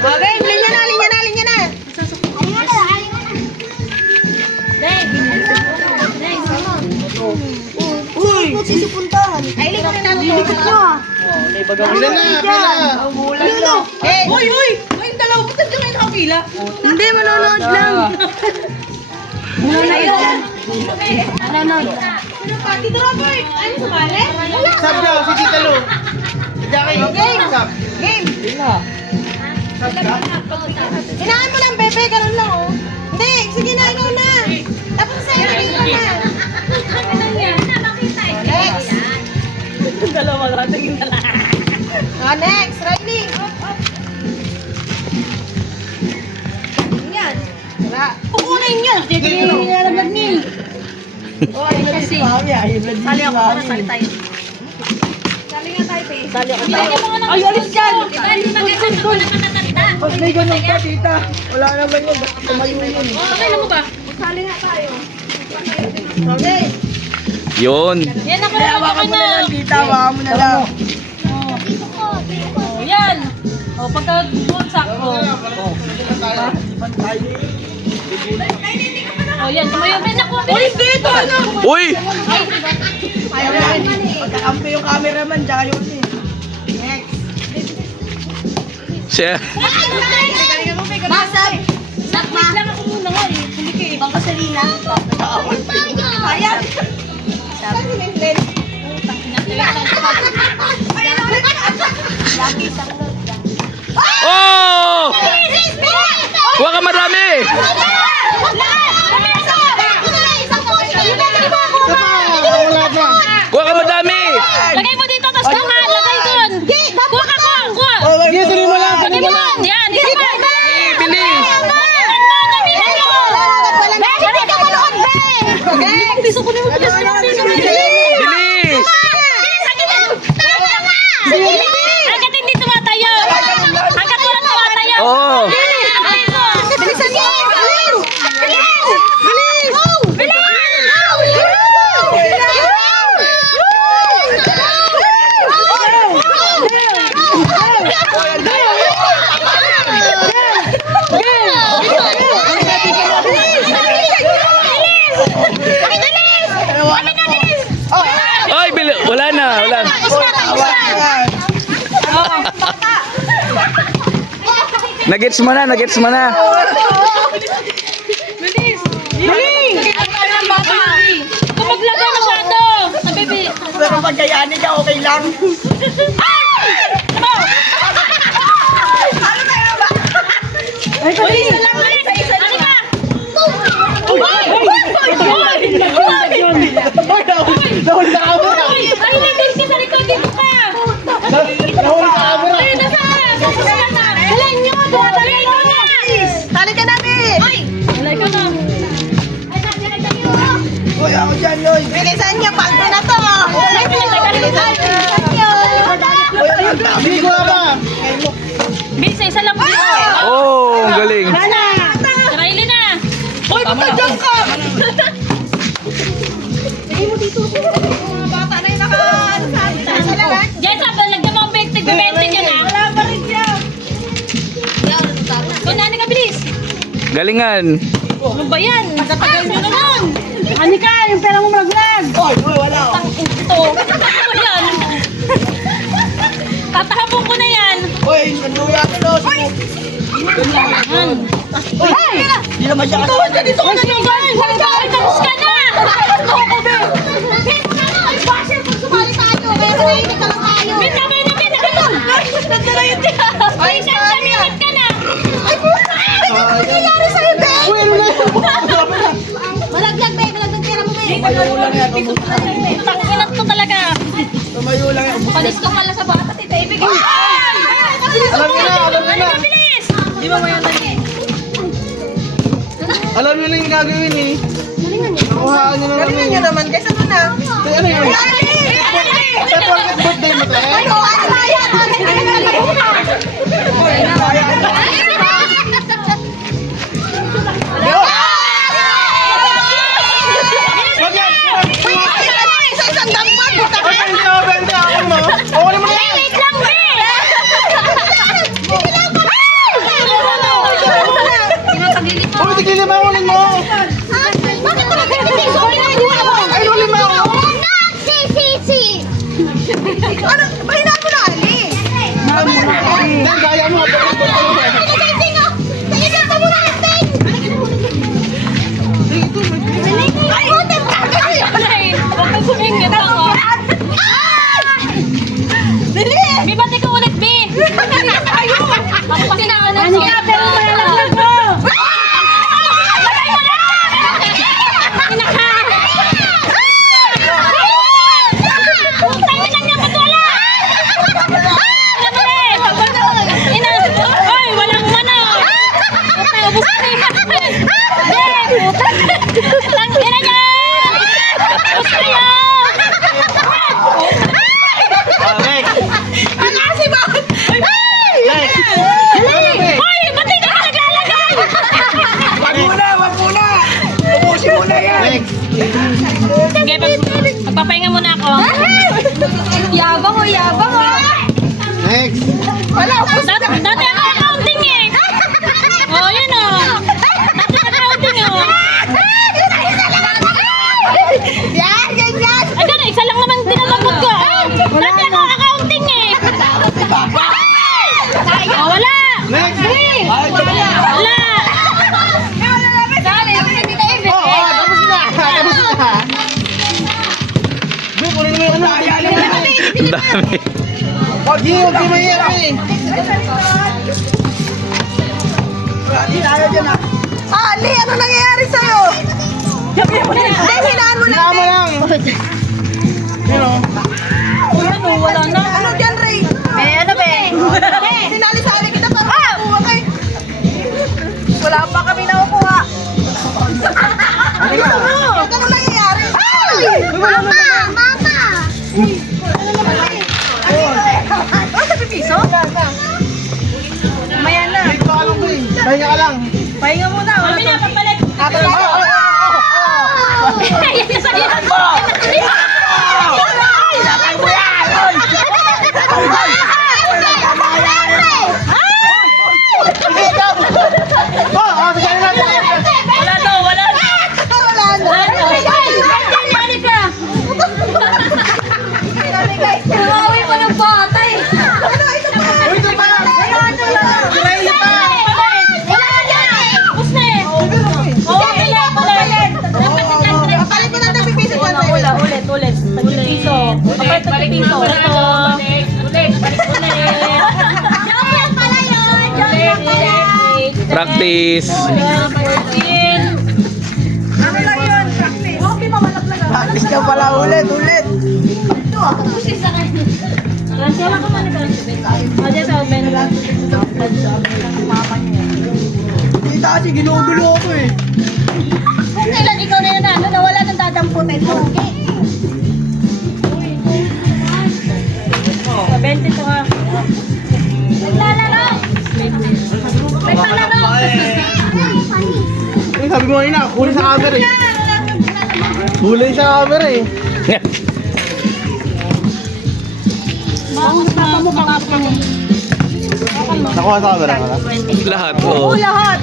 Okay, linya na. Uy! Sisipuntahan. Ay, likod na natin. Likod nyo. Ilan na? Uy! May dalawa. Ba't nandiyan may nakapila? Hindi, manonood lang. Muna yun. Manonood. Dito, Robert. Ano sumali? Sab daw, si Tita Lu. Game. Inahan mo lang, bebe. Ganun lang, oh. Hindi, sige na, ikaw na. Tapos sa'yo, ikaw na. Next. Dalawa natin na lang. Next, Riley. Yan. Wala. Kukunin niya. Sige, nilalaglag niya. Kasi. Sali ako para sali tayo. Sali nga tayo, te. Sali ako tayo. Ay, alis dyan. Mas may ganun pa, tita. Wala naman yun. Tumayo yun. Okay na mo ba? Sali nga tayo. Okay. Yun. Yan ako Kaya na hawakan mo na lang, tita. Hawakan mo na lang. Oh, yan. O, pagka bumagsak ko. O, yan. Tumayo. Ben, ako. Uy, dito. Ano? Uy! Ayaw namin. Pagkakampi yung cameraman, tsaka yung si. Siya. Basag. Wait lang ako muna nga. Hindi Ibang kasalina. Ayan. Saan si Linlen? Lucky, sanglot. Oh! Kuha ka marami! Kuha ka madami! Lagay mo dito, tapos ka nga. Lagay doon. Kuha ka, kuha. Sige, tuloy mo lang. Lagay mo doon. Yan, isa pa. Bilis! Piso ko na yung piso. Bilis! Hanggat hindi tumatayo. Hanggat walang tumatayo. Oo. Bilisan niyo! Ay, wala na. Nagets mo na. Bilis! Kumaglagay masyado! Nabibi! Pero pagkayanin ka, okay lang. Ay, isa lang! Isa ka! Nahuli sa camera. Ay, nandun ka sa likod! Dito ka! Nahuli sa camera. Ay, nasa! Dalan nyo! Dalan nyo na! Tali ka namin! Dalay ka na! Uy, ako dyan, Noy. Bilisan niyo! Paldo na to! Bilisan niyo! Uy, ang dami ko ba? Bilis, isa lang! Oh, ang galing. Riley na! Uy, ba't nandiyan ka? Lagay mo dito. Mga bata na yung naka-ano sa atin. Sila lang. Diyan sa lagyan mo ang bente dyan ha! Wala pa rin siya. Kunani ka, bilis! Galingan. Ano ba yan? Magkatagal nyo naman! Ani ka, yung pera mo malaglag! Uy, wala. Ito! Ano yan? Tatahapon ko na yan! Uy, nanduya ka, no? Yan! Uy, hindi naman siya Dito ka na naman! Ay, tapos ka na! Bita, nagdala yun siya! Ay, minit ka na! Malaglag, be. Malaglag pera mo, be. Tumayo lang yan. Takilat to talaga! Tumayo lang yan. Panis ka pala sa bata, tita. Ibigay mo! Alam niyo na. Halika, bilis! Di ba may Alam niyo na yung gagawin eh. Kuhaan niyo na lang. Galingan niyo naman. Guys, ano na? Ano yun? Porket birthday mo, te? Ano? Ano na yan? Yan na yan! Gusto kayo! Kasi bakit? Hoy! Ba't hindi ka naglalagay? Wag muna! Ubusin mo na yan! Sige, magpapahinga muna ako. Yabang o, yabang o. Wala, ubus na! Dati ako accounting eh. Oh, yun o. Dati accounting oh. Yan, ganyan! Ay, gano'n, isa lang naman dinalagot ko. Dati ako accounting eh. Oh, wala. Wala. Dali, hindi na ibig. Ang dami. Huwag yung mahirap eh! Hindi tayo dyan ah! Ali, ano nangyayari sa'yo? Hindi, hinaan mo lang! Hinaan mo lang! Ano, wala na. Ano dyan, Ray? Ano ba? Sinali-sali kita para makuha kay... Wala pa kami nakukuha. Ano nangyayari? Mama! Mama! Ano sa pipiso? Maya na. Pahinga ka lang. Pahinga muna. Kami na, papalit. Sabihan mo! Ilagay mo yan! Wala to, wala to. Wala na. Umawi mo ng bata eh. Ito pa! Tapos na eh. Oo, wala, papalit. Kapalit mo na ng pipiso dyan. Ulit. Piso. Papalit ng piso. Ulit. Practice. Ano lang yun? Practice. Okay, mamalaglag. Practice ka pala ulit. Transfer ako man ito. Ate, sa open. Kita kasi ginugulo ako eh. Kung kailan ikaw na yun, ano, nawala ng dadamputin mo. 20 to ha. Naglalaro! May palaro! Sabi mo na, huli sa camera eh. Huli sa camera eh. Makapamukha ka. Nakuha sa camera ka? Lahat. Oh. Lahat!